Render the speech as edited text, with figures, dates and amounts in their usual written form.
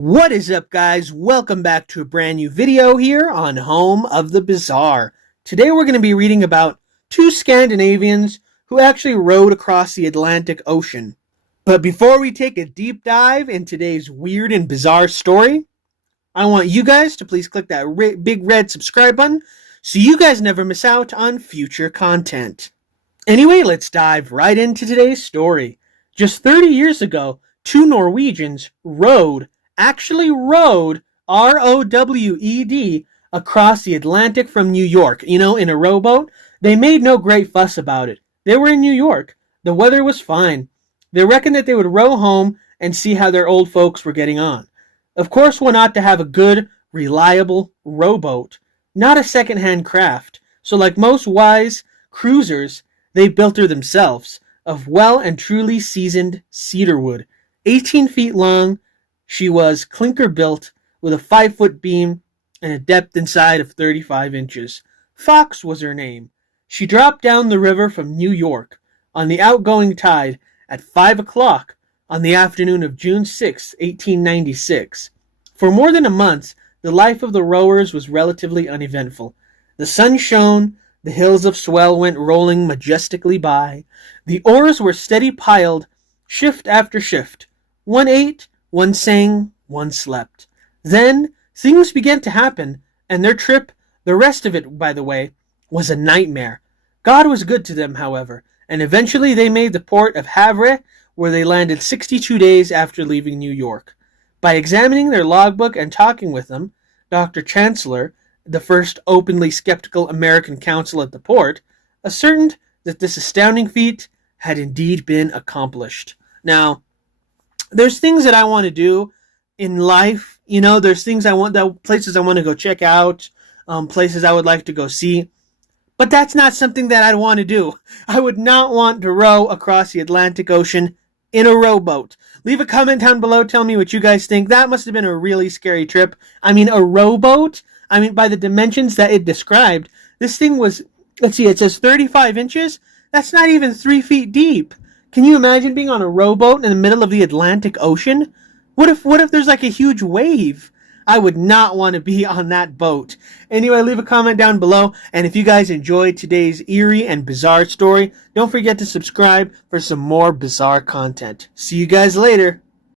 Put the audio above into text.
What is up, guys? Welcome back to a brand new video here on Home of the Bizarre. Today we're going to be reading about two Scandinavians who actually rowed across the Atlantic Ocean. But before we take a deep dive in today's weird and bizarre story, I want you guys to please click that big red subscribe button so you guys never miss out on future content. Anyway, let's dive right into today's story. Just 30 years ago, two Norwegians actually rowed, R-O-W-E-D, across the Atlantic from New York, in a rowboat. They made no great fuss about it. They were in New York. The weather was fine. They reckoned that they would row home and see how their old folks were getting on. Of course, one ought to have a good, reliable rowboat, not a second-hand craft. So like most wise cruisers, they built her themselves, of well and truly seasoned cedar wood. 18 feet long, she was clinker built with a 5-foot beam and a depth inside of 35 inches. Fox was her name. She dropped down the river from New York on the outgoing tide at 5 o'clock on the afternoon of June 6, 1896. For more than a month, the life of the rowers was relatively uneventful. The sun shone, the hills of swell went rolling majestically by. The oars were steady piled, shift after shift. One ate, one sang, one slept. Then things began to happen, and their trip, the rest of it, by the way, was a nightmare. God was good to them, however, and eventually they made the port of Havre, where they landed 62 days after leaving New York. By examining their logbook and talking with them, Dr. Chancellor, the first openly skeptical American consul at the port, ascertained that this astounding feat had indeed been accomplished. Now, there's things that I want to do in life. There's things places I want to go check out, places I would like to go see. But that's not something that I'd want to do. I would not want to row across the Atlantic Ocean in a rowboat. Leave a comment down below. Tell me what you guys think. That must have been a really scary trip. A rowboat? By the dimensions that it described, this thing was, let's see, it says 35 inches. That's not even 3 feet deep. Can you imagine being on a rowboat in the middle of the Atlantic Ocean? What if there's like a huge wave? I would not want to be on that boat. Anyway, leave a comment down below. And if you guys enjoyed today's eerie and bizarre story, don't forget to subscribe for some more bizarre content. See you guys later.